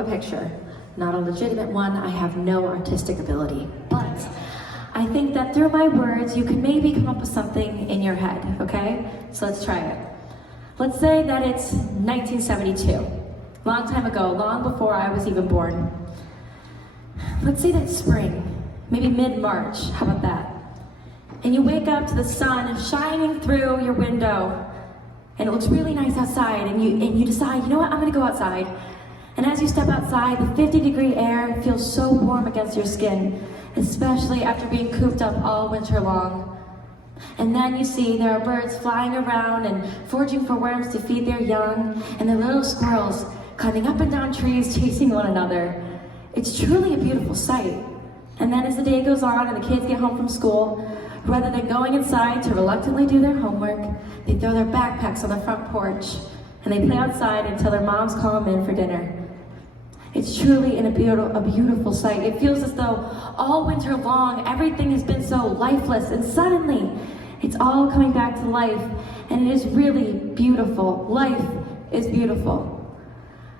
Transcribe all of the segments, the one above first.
a picture. Not a legitimate one, I have no artistic ability. But I think that through my words, you can maybe come up with something in your head, okay? So let's try it. Let's say that it's 1972. Long time ago, long before I was even born. Let's say that it's spring, maybe mid-March, how about that? And you wake up to the sun shining through your window, and it looks really nice outside, and you decide, you know what, I'm gonna go outside. And as you step outside, the 50-degree air feels so warm against your skin, especially after being cooped up all winter long. And then you see there are birds flying around and foraging for worms to feed their young, and the little squirrels climbing up and down trees, chasing one another. It's truly a beautiful sight. And then as the day goes on and the kids get home from school, rather than going inside to reluctantly do their homework, they throw their backpacks on the front porch, and they play outside until their moms call them in for dinner. It's truly a beautiful sight. It feels as though all winter long, everything has been so lifeless, and suddenly, it's all coming back to life, and it is really beautiful. Life is beautiful.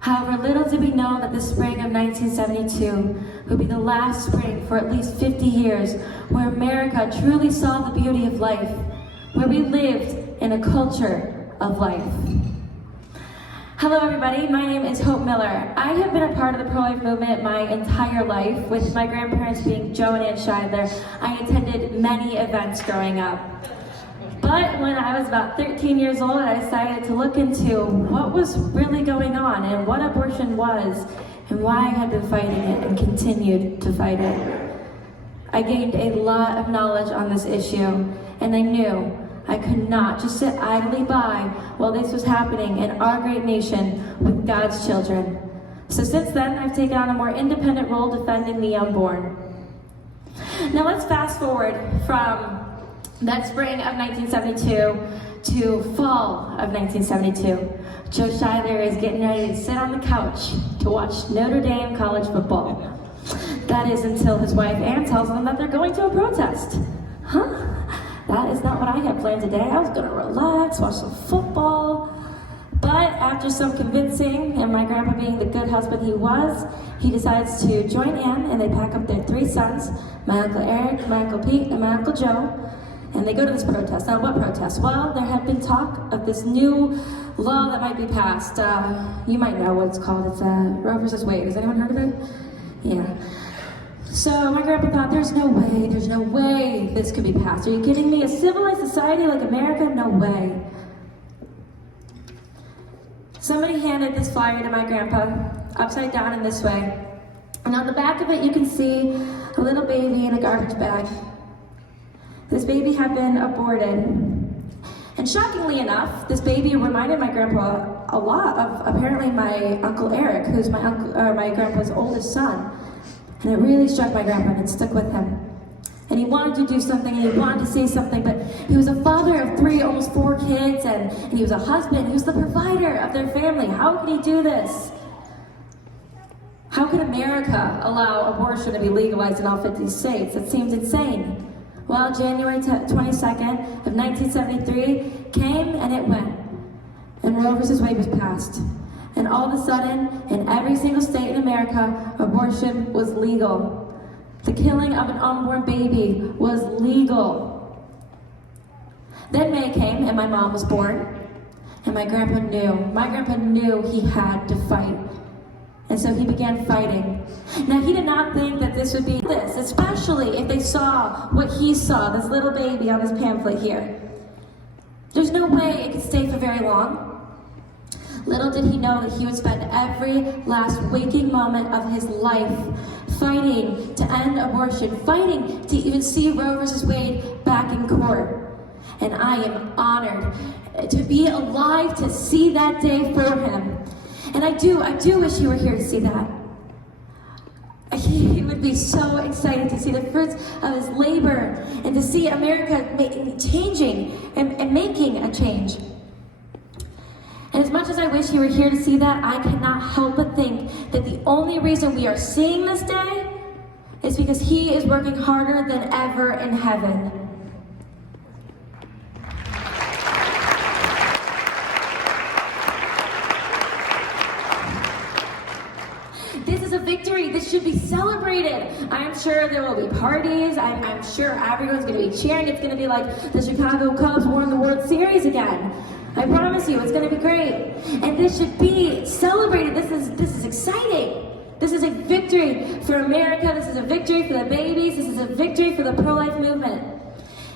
However, little did we know that the spring of 1972 would be the last spring for at least 50 years, where America truly saw the beauty of life, where we lived in a culture of life. Hello everybody, my name is Hope Miller. I have been a part of the pro-life movement my entire life, with my grandparents being Joe and Ann Scheidler. I attended many events growing up. But when I was about 13 years old, I decided to look into what was really going on and what abortion was and why I had been fighting it and continued to fight it. I gained a lot of knowledge on this issue, and I knew I could not just sit idly by while this was happening in our great nation with God's children. So since then, I've taken on a more independent role defending the unborn. Now let's fast forward from that spring of 1972 to fall of 1972. Joe Scheidler is getting ready to sit on the couch to watch Notre Dame college football. That is until his wife Ann tells him that they're going to a protest. Huh? That is not what I had planned today. I was gonna relax, watch some football. But after some convincing, and my grandpa being the good husband he was, he decides to join Ann, and they pack up their 3 sons, my Uncle Eric, my Uncle Pete, and my Uncle Joe, and they go to this protest. Now, what protest? Well, there had been talk of this new law that might be passed. You might know what it's called. It's Roe versus Wade. Has anyone heard of it? Yeah. So my grandpa thought, there's no way this could be passed. Are you kidding me? A civilized society like America? No way. Somebody handed this flyer to my grandpa, upside down in this way. And on the back of it, you can see a little baby in a garbage bag. This baby had been aborted. And shockingly enough, this baby reminded my grandpa a lot of apparently my Uncle Eric, who's my grandpa's oldest son. And it really struck my grandpa, and it stuck with him. And he wanted to do something, and he wanted to say something, but he was a father of 3, almost 4 kids, and he was a husband. He was the provider of their family. How could he do this? How could America allow abortion to be legalized in all 50 states? That seems insane. Well, January 22nd of 1973 came and it went. And Roe versus Wade was passed. And all of a sudden, in every single state in America, abortion was legal. The killing of an unborn baby was legal. Then May came and my mom was born. And my grandpa knew he had to fight. And so he began fighting. Now, he did not think that this would be this, especially if they saw what he saw, this little baby on this pamphlet here. There's no way it could stay for very long. Little did he know that he would spend every last waking moment of his life fighting to end abortion, fighting to even see Roe versus Wade back in court. And I am honored to be alive to see that day for him. And I do wish you were here to see that. He would be so excited to see the fruits of his labor and to see America changing and making a change. And as much as I wish you were here to see that, I cannot help but think that the only reason we are seeing this day is because he is working harder than ever in heaven. This is a victory. This should be celebrated. I'm sure there will be parties. I'm sure everyone's going to be cheering. It's going to be like the Chicago Cubs won the World Series again. I promise you, it's going to be great. And this should be celebrated. This is exciting. This is a victory for America. This is a victory for the babies. This is a victory for the pro-life movement.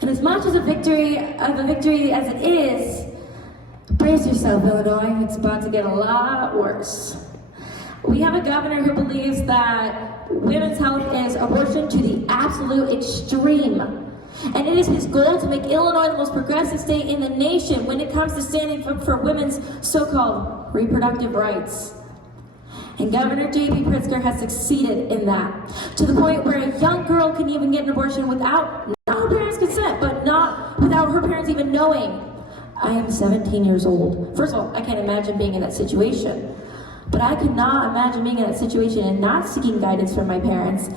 And as much as a victory as it is, brace yourself, Illinois. It's about to get a lot worse. We have a governor who believes that women's health is abortion to the absolute extreme. And it is his goal to make Illinois the most progressive state in the nation when it comes to standing for women's so-called reproductive rights. And Governor J.B. Pritzker has succeeded in that, to the point where a young girl can even get an abortion without not her parents' consent, but not without her parents even knowing. I am 17 years old. First of all, I can't imagine being in that situation. But I could not imagine being in that situation and not seeking guidance from my parents.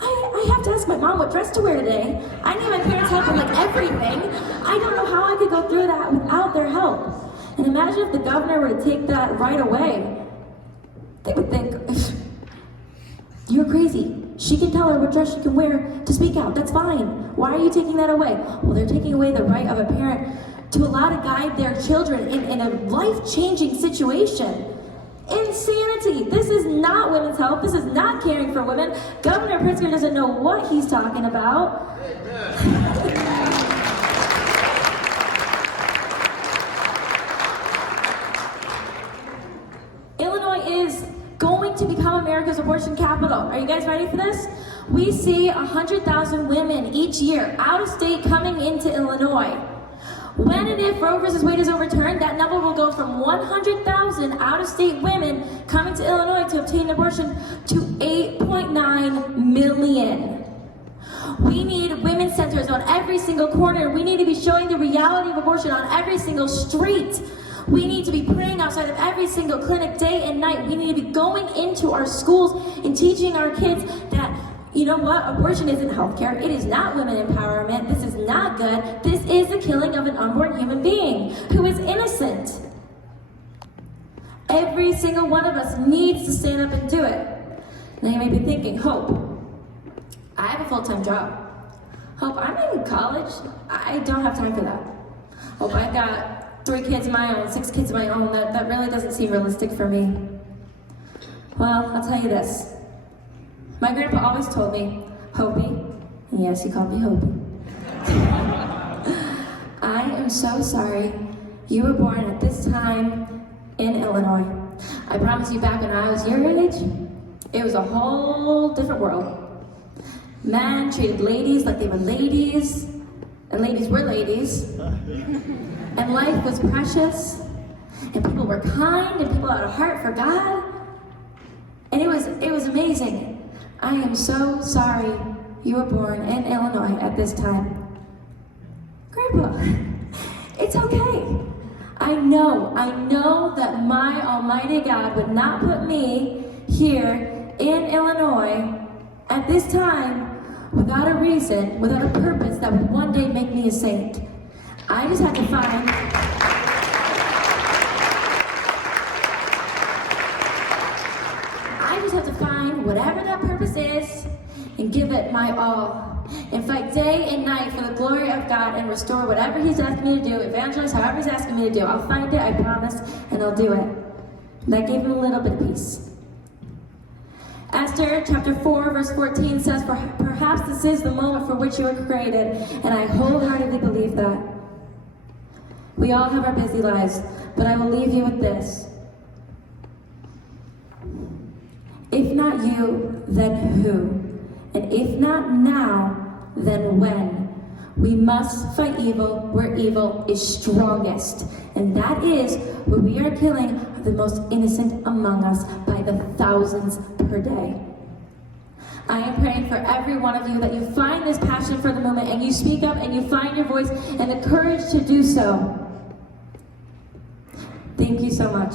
I have to ask my mom what dress to wear today. I need my parents' help with like everything. I don't know how I could go through that without their help. And imagine if the governor were to take that right away. They would think, you're crazy. She can tell her what dress she can wear to speak out. That's fine. Why are you taking that away? Well, they're taking away the right of a parent to allow to guide their children in a life-changing situation. Insanity. This is not women's health. This is not caring for women. Governor Pritzker doesn't know what he's talking about. Illinois is going to become America's abortion capital. Are you guys ready for this? We see 100,000 women each year out of state coming into Illinois. When and if Roe v. Wade is overturned, that number will go from 100,000 out-of-state women coming to Illinois to obtain an abortion to 8.9 million. We need women's centers on every single corner. We need to be showing the reality of abortion on every single street. We need to be praying outside of every single clinic day and night. We need to be going into our schools and teaching our kids that, you know what, abortion isn't healthcare. It is not women empowerment. This is not good. This is the killing of an unborn human being who is innocent. Every single one of us needs to stand up and do it. Now you may be thinking, Hope, I have a full-time job. Hope, I'm in college. I don't have time for that. Hope, I've got 3 kids of my own, 6 kids of my own. That really doesn't seem realistic for me. Well, I'll tell you this. My grandpa always told me, Hopi, and yes, he called me Hopi. I am so sorry you were born at this time in Illinois. I promise you, back when I was your age, it was a whole different world. Men treated ladies like they were ladies, and ladies were ladies. And life was precious, and people were kind, and people had a heart for God. And it was amazing. I am so sorry you were born in Illinois at this time. Grandpa, it's okay. I know that my almighty God would not put me here in Illinois at this time without a reason, without a purpose that would one day make me a saint. I just had to find whatever that purpose is and give it my all and fight day and night for the glory of God and restore whatever he's asking me to do, evangelize however he's asking me to do. I'll find it, I promise, and I'll do it. And that gave him a little bit of peace. Esther chapter 4 verse 14 says, perhaps this is the moment for which you were created, and I wholeheartedly believe that. We all have our busy lives, but I will leave you with this. If not you, then who? And if not now, then when? We must fight evil where evil is strongest. And that is where we are killing the most innocent among us by the thousands per day. I am praying for every one of you that you find this passion for the movement and you speak up and you find your voice and the courage to do so. Thank you so much.